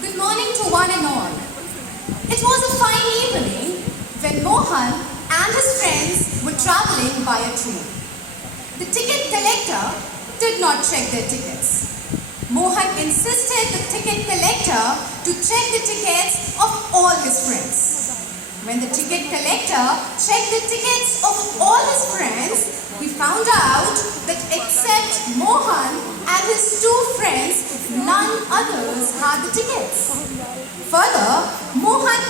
Good morning to one and all. It was a fine evening when Mohan and his friends were traveling by a train. The ticket collector did not check their tickets. Mohan insisted the ticket collector to check the tickets of all his friends. When the ticket collector checked the tickets of all his friends, he found out that except Mohan and his two friends, none others had the tickets. Further, Mohan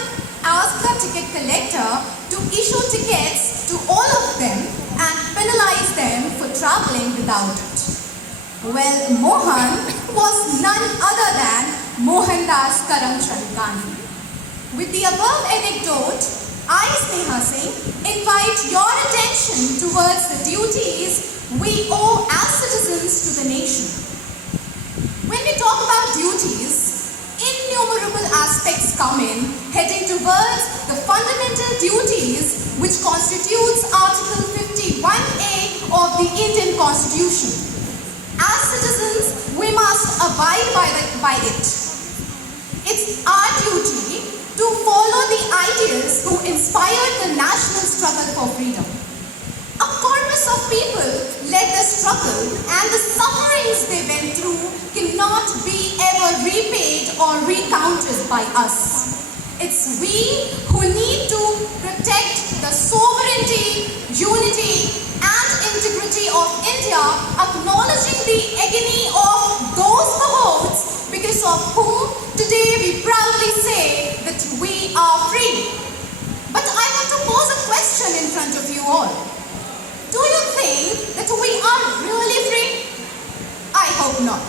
asked the ticket collector to issue tickets to all of them and penalize them for traveling without it. Well, Mohan was none other than Mohandas Karamchand Gandhi. With the above anecdote, I, Sneha Singh, invite your attention towards the duties we owe as citizens to the nation. When we talk about duties, innumerable aspects come in, heading towards the fundamental duties which constitutes Article 51A of the Indian Constitution. As citizens, we must abide by it. It's our duty to follow the ideals who inspired the national struggle for freedom. A corpus of people led the struggle, and the sufferings they went through cannot be ever repaid or recounted by us. It's we who need to protect the sovereignty, unity, and integrity of India, acknowledging the agony of those cohorts because of whom today we proudly say that we are free. But I want to pose a question in front of you all. Do you think that we are really free? I hope not.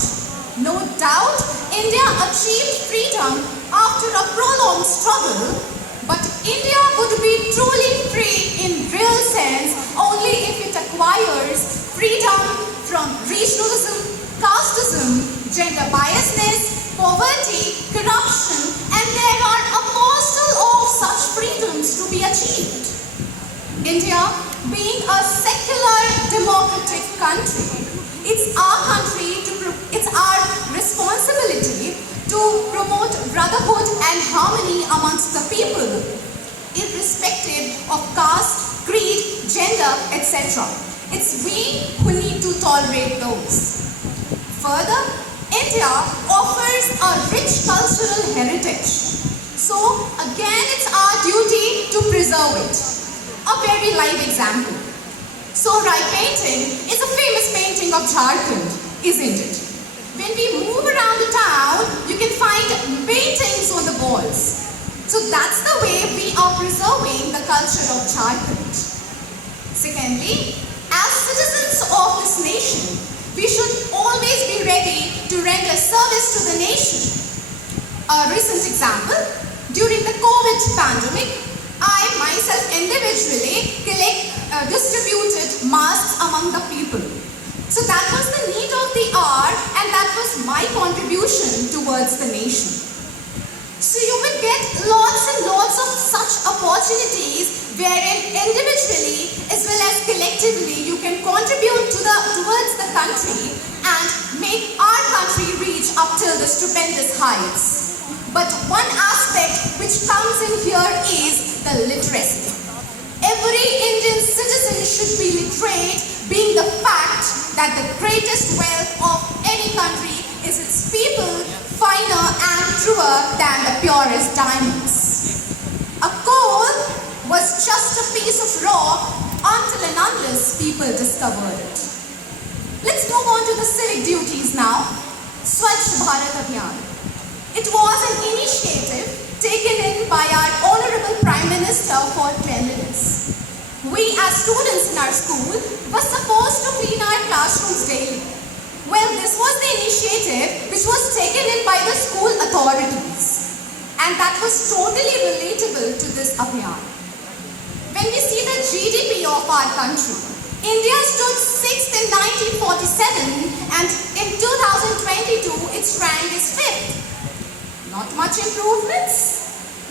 No doubt, India achieved freedom after a prolonged struggle, but India would be truly free in real sense only if it acquires freedom from regionalism, casteism, gender biasness, poverty, corruption, and there are a postal of such freedoms to be achieved. India, being a secular democratic country, it's our responsibility to promote brotherhood and harmony amongst the people, irrespective of caste, creed, gender, etc. It's we who need to tolerate those. Further, India offers a rich cultural heritage. So, again, it's our duty to preserve it. A very live example. Sohrai painting is a famous painting of Jharkhand, isn't it? When we move around the town, you can find paintings on the walls. So that's the way we are preserving the culture of Jharkhand. Secondly, as citizens of this nation, we should always be ready to render service to the nation. A recent example, during the COVID pandemic, I myself individually distributed masks among the people. So that was the need of the hour, and that was my contribution towards the nation. So you will get lots and lots of such opportunities wherein individually as well as collectively you can contribute towards the country and make our country reach up till the stupendous heights. But one aspect which comes in here is the literacy. Every Indian citizen should be literate, being the fact that the greatest wealth of any country is its people, finer and truer than the purest diamonds. A coal was just a piece of rock until and unless people discovered it. Let's move on to the civic duties now. Swachh Bharat Abhiyan. It was an initiative taken in by our Honorable Prime Minister for cleanliness. We as students in our school were supposed to clean our classrooms daily. Well, this was the initiative which was taken in by the school authorities. And that was totally relatable to this Abhiyan. When we see the GDP of our country, India stood 6th in 1947 and in 2022 its rank is 5th. Not much improvements.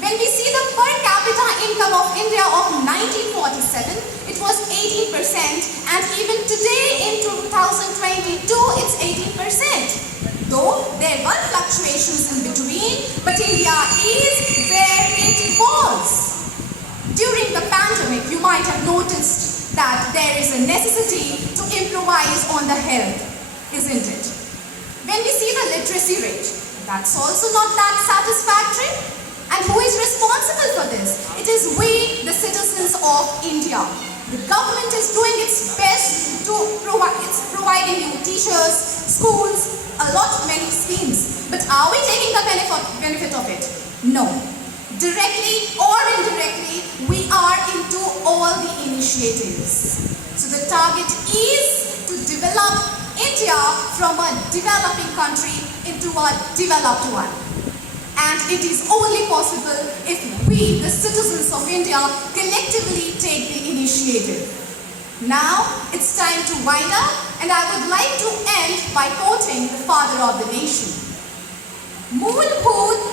When we see the per capita income of India of 1947, it was 18%, and even today in 2022 it's 18%. Though there were fluctuations in between, but but India is where it was. During the pandemic, you might have noticed that there is a necessity to improvise on the health, isn't it? When we see the literacy rate, that's also not that satisfactory. And who is responsible for this? It is we, the citizens of India. The government is doing its best to provide, it's providing you teachers, schools, many schemes. But are we taking the benefit of it? No. Directly or indirectly, we are into all the initiatives. So the target is to develop India from a developing country into a developed one. And it is only possible if we, the citizens of India, collectively take the initiative. Now, it's time to wind up, and I would like to end by quoting the father of the nation. Moolbhoot